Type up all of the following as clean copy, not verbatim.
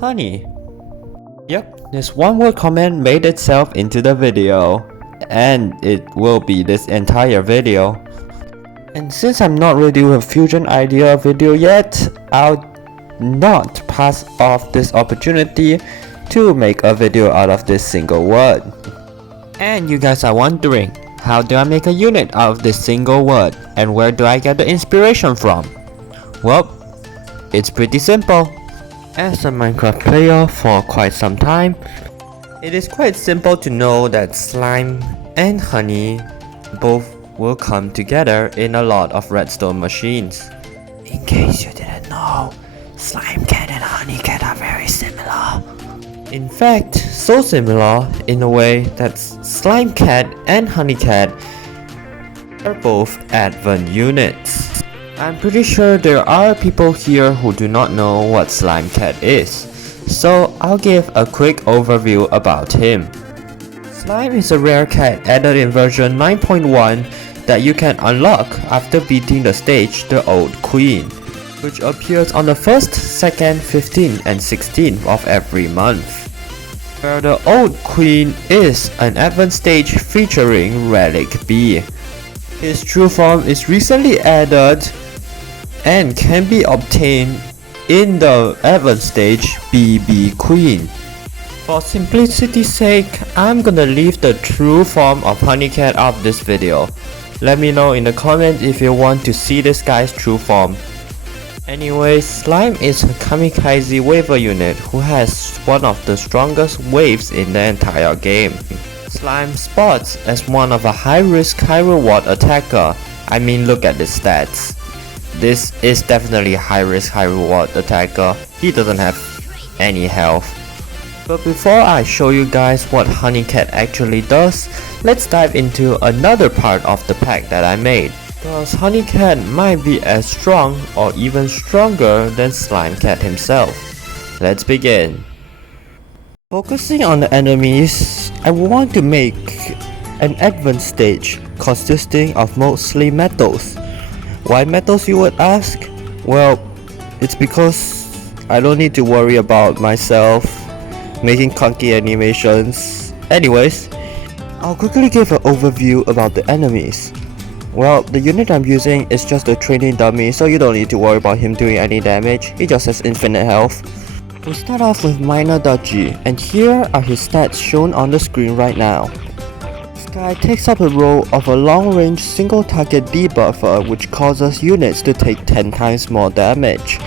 Honey. Yep, this one word comment made itself into the video, and it will be this entire video. And since I'm not ready with Fusion Idea video yet, I'll not pass off this opportunity to make a video out of this single word. And you guys are wondering, how do I make a unit out of this single word, and where do I get the inspiration from? Well, it's pretty simple. As a Minecraft player for quite some time, it is quite simple to know that slime and honey both will come together in a lot of redstone machines. In case you didn't know, slime cat and honey cat are very similar. In fact, so similar in a way that slime cat and honey cat are both advent units. I'm pretty sure there are people here who do not know what slime cat is, so I'll give a quick overview about him. Slime is a rare cat added in version 9.1 that you can unlock after beating the stage The Old Queen, which appears on the 1st, 2nd, 15th and 16th of every month. Where the Old Queen is an advent stage featuring Relic B. His true form is recently added and can be obtained in the advent stage BB Queen. For simplicity's sake, I'm gonna leave the true form of Honeycat out of this video. Let me know in the comments if you want to see this guy's true form. Anyways, Slime is a kamikaze waver unit who has one of the strongest waves in the entire game. Slime spots as one of a high risk high reward attacker. I mean, look at the stats. This is definitely high risk high reward attacker. He doesn't have any health. But before I show you guys what Honeycat actually does, let's dive into another part of the pack that I made. Because Honeycat might be as strong or even stronger than Slimecat himself. Let's begin. Focusing on the enemies, I want to make an advent stage consisting of mostly metals. Why metals, you would ask? Well, it's because I don't need to worry about myself making clunky animations. Anyways, I'll quickly give an overview about the enemies. Well, the unit I'm using is just a training dummy, so you don't need to worry about him doing any damage. He just has infinite health. We'll start off with Miner Dodgy, and here are his stats shown on the screen right now. This guy takes up the role of a long-range single-target debuffer which causes units to take 10 times more damage.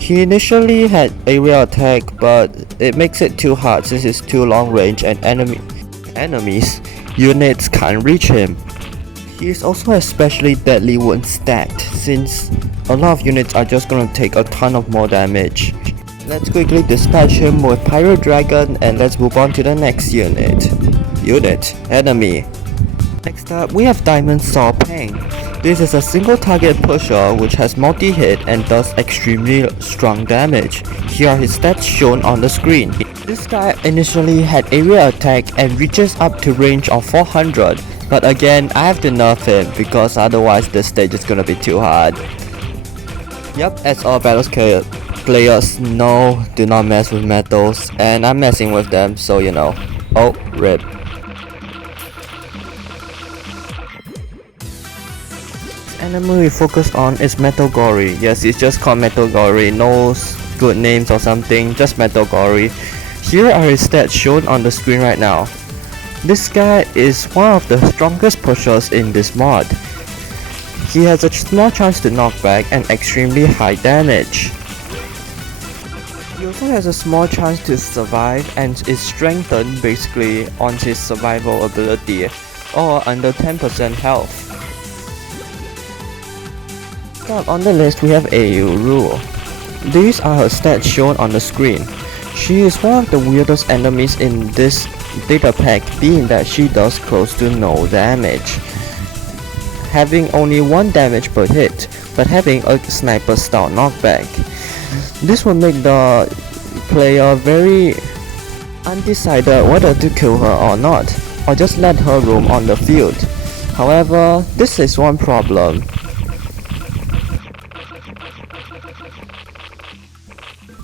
He initially had area attack, but it makes it too hard since it's too long range and units can't reach him. He is also especially deadly when stacked, since a lot of units are just gonna take a ton of more damage. Let's quickly dispatch him with Pyro Dragon and let's move on to the next unit. Enemy. Next up, we have Diamond Saw Pang. This is a single target pusher which has multi-hit and does extremely strong damage. Here are his stats shown on the screen. This guy initially had area attack and reaches up to range of 400, but again I have to nerf him because otherwise this stage is gonna be too hard. Yep, as all Battlescale players know, do not mess with metals, and I'm messing with them, so you know. Oh, rip. Enemy we focused on is Metal Gory. Yes, it's just called Metal Gory, no good names or something, just Metal Gory. Here are his stats shown on the screen right now. This guy is one of the strongest pushers in this mod. He has a small chance to knock back and extremely high damage. He also has a small chance to survive and is strengthened basically on his survival ability, or under 10% health. Up on the list we have Auru. These are her stats shown on the screen. She is one of the weirdest enemies in this data pack, being that she does close to no damage, having only 1 damage per hit, but having a sniper style knockback. This will make the player very undecided whether to kill her or not, or just let her roam on the field. However, this is one problem.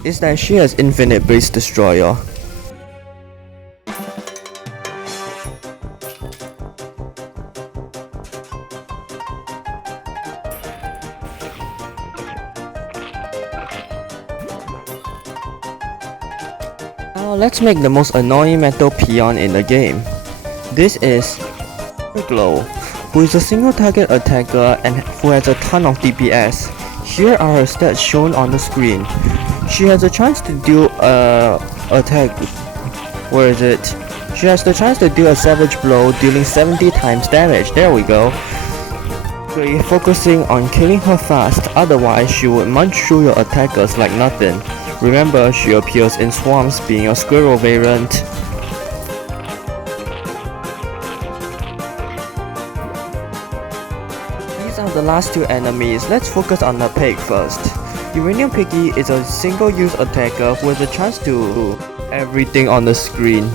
is that she has infinite base destroyer. Now let's make the most annoying metal peon in the game. This is Glow, who is a single target attacker and who has a ton of DPS. Here are her stats shown on the screen. She has a chance to do a attack. Where is it? She has the chance to do a savage blow dealing 70 times damage. There we go. So you're focusing on killing her fast, otherwise she would munch through your attackers like nothing. Remember, she appears in swamps being a squirrel variant. These are the last two enemies. Let's focus on the pig first. Uranium Piggy is a single-use attacker who has a chance to do everything on the screen.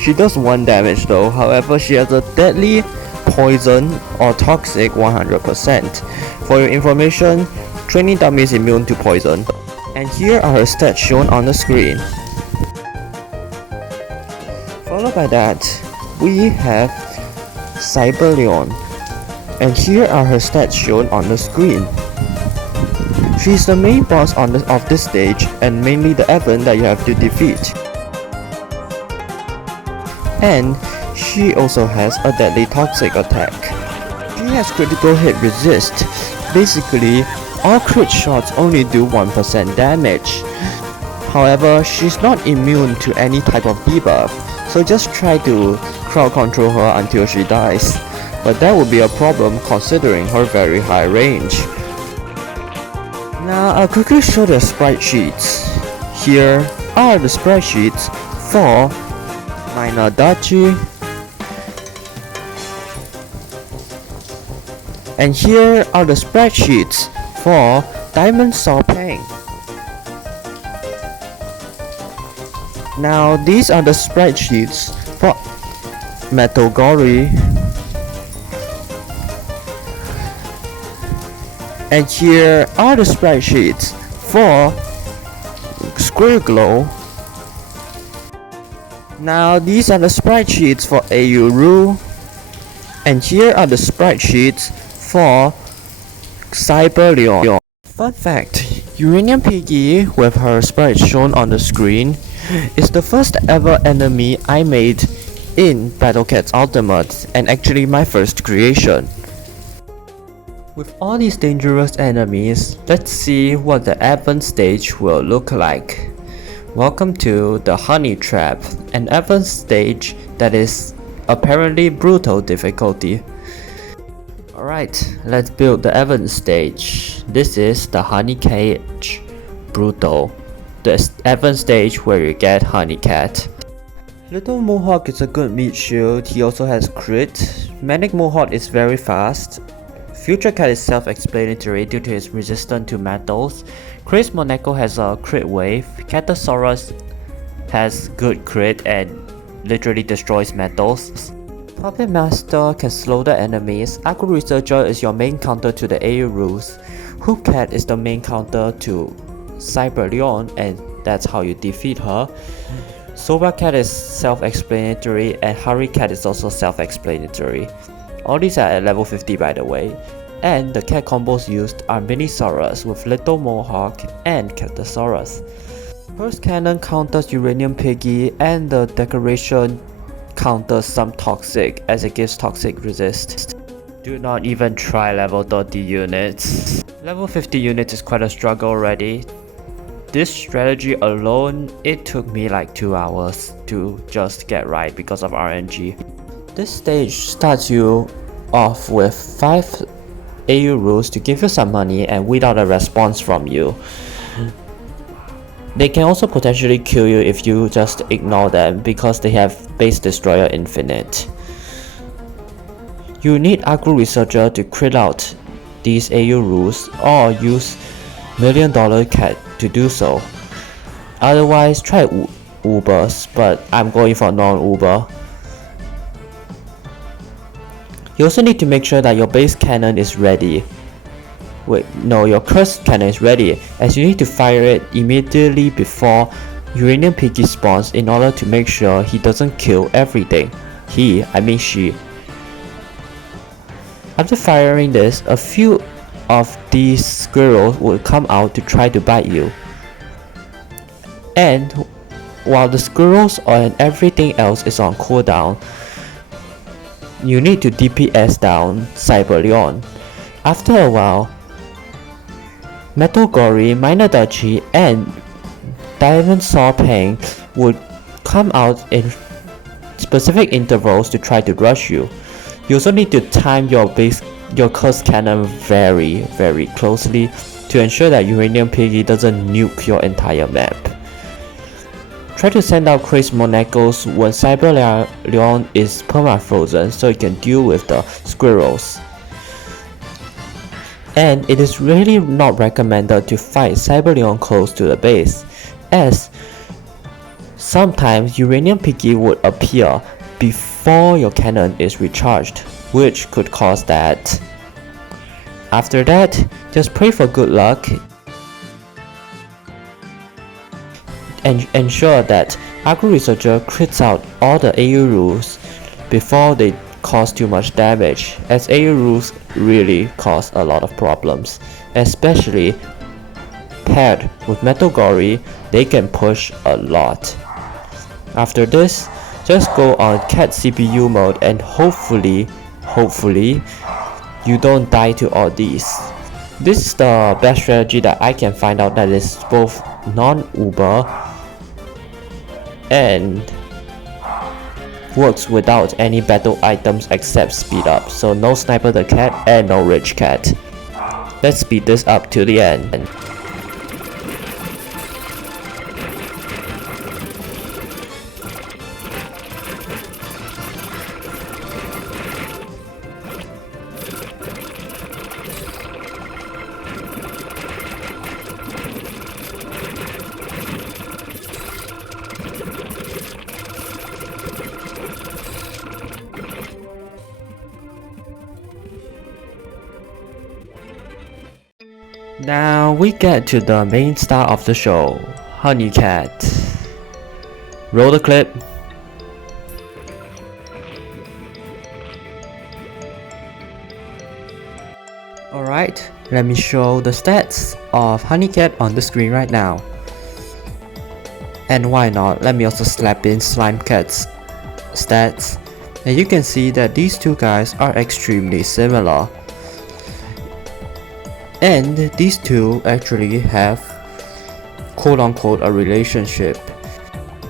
She does 1 damage though, however she has a deadly poison or toxic 100%. For your information, training dummy is immune to poison. And here are her stats shown on the screen. Followed by that, we have Cyberleon. And here are her stats shown on the screen. She's the main boss of this stage and mainly the event that you have to defeat. And she also has a deadly toxic attack. She has critical hit resist. Basically, all crit shots only do 1% damage. However, she's not immune to any type of debuff, so just try to crowd control her until she dies. But that would be a problem considering her very high range. Now I'll quickly show the sprite sheets. Here are the sprite sheets for Minor Dachi. And here are the sprite sheets for Diamond Saw Pang. Now these are the sprite sheets for Metal Gory. And here are the sprite sheets for Square Glow. Now these are the sprite sheets for Ayuru. And here are the sprite sheets for Cyberleon. Fun fact, Uranium Piggy, with her sprite shown on the screen, is the first ever enemy I made in Battle Cats Ultimate, and actually my first creation. With all these dangerous enemies, let's see what the advanced stage will look like. Welcome to the Honey Trap, an advanced stage that is apparently brutal difficulty. Alright, let's build the advanced stage. This is the Honey Cage Brutal, the advanced stage where you get Honey Cat. Little Mohawk is a good meat shield, he also has crit. Manic Mohawk is very fast. Future Cat is self-explanatory due to his resistance to metals. Chris Moneko has a crit wave. Catasaurus has good crit and literally destroys metals. Puppet Master can slow the enemies. Agro Researcher is your main counter to the Ayurus. Hoop Cat is the main counter to Cyberleon, and that's how you defeat her. Sobra Cat is self-explanatory, and Hurry Cat is also self-explanatory. All these are at level 50 by the way. And the cat combos used are Minisaurus with Little Mohawk and Catasaurus. First Cannon counters Uranium Piggy, and the decoration counters some toxic as it gives toxic resist. Do not even try level 30 units. Level 50 units is quite a struggle already. This strategy alone, it took me like 2 hours to just get right because of RNG. This stage starts you off with 5 Ayurus to give you some money and weed out a response from you. They can also potentially kill you if you just ignore them because they have base destroyer infinite. You need Agro Researcher to crit out these Ayurus or use $1 Million Cat to do so. Otherwise try Ubers, but I'm going for non-Uber. You also need to make sure that your base cannon is ready. Wait, no, your cursed cannon is ready, as you need to fire it immediately before Uranium Piggy spawns in order to make sure he doesn't kill everything. I mean she. After firing this, a few of these squirrels will come out to try to bite you. And while the squirrels and everything else is on cooldown, you need to DPS down Cyberleon. After a while, Metal Gory, Minor Duchy, and Diamond Saw Pang would come out in specific intervals to try to rush you. You also need to time your cursed cannon very closely to ensure that Uranium Piggy doesn't nuke your entire map. Try to send out Crazy Monecos when Cyberleon is perma-frozen so it can deal with the squirrels. And it is really not recommended to fight Cyberleon close to the base, as sometimes Uranium Piggy would appear before your cannon is recharged, which could cause that. After that, just pray for good luck and ensure that Agro Researcher crits out all the AU rules before they cause too much damage, as AU rules really cause a lot of problems, especially paired with Metal Gory. They can push a lot. After this, just go on Cat CPU mode and hopefully you don't die to all these. This is the best strategy that I can find out that is both non-Uber and works without any battle items except speed up. So no Sniper the Cat and no Rich Cat. Let's speed this up to the end. Now we get to the main star of the show, Honeycat. Roll the clip. Alright, let me show the stats of Honeycat on the screen right now. And why not, let me also slap in Slimecat's stats. And you can see that these two guys are extremely similar. And these two actually have quote-unquote a relationship.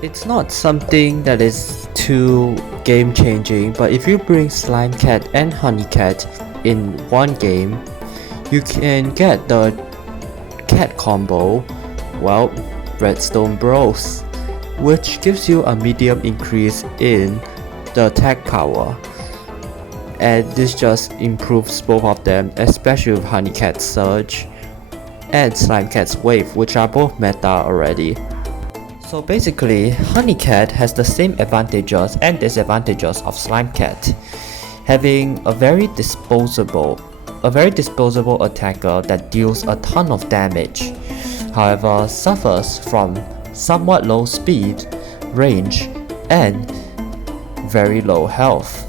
It's not something that is too game-changing, but if you bring Slimecat and Honeycat in one game, you can get the cat combo, well, Redstone Bros, which gives you a medium increase in the attack power. And this just improves both of them, especially with Honeycat's Surge and Slimecat's Wave, which are both meta already. So basically, Honeycat has the same advantages and disadvantages of Slimecat, having a very disposable attacker that deals a ton of damage, however suffers from somewhat low speed, range, and very low health.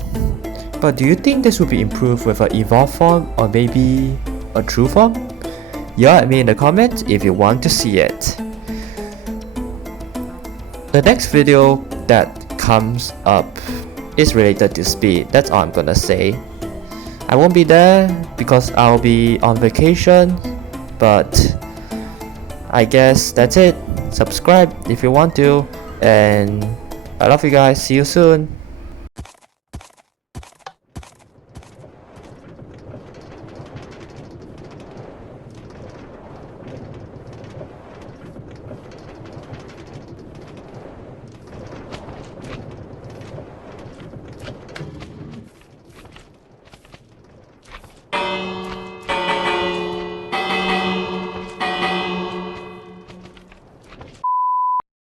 But do you think this will be improved with an evolved form or maybe a true form? Yell at me in the comments if you want to see it. The next video that comes up is related to speed, that's all I'm gonna say. I won't be there because I'll be on vacation, but I guess that's it. Subscribe if you want to, and I love you guys. See you soon.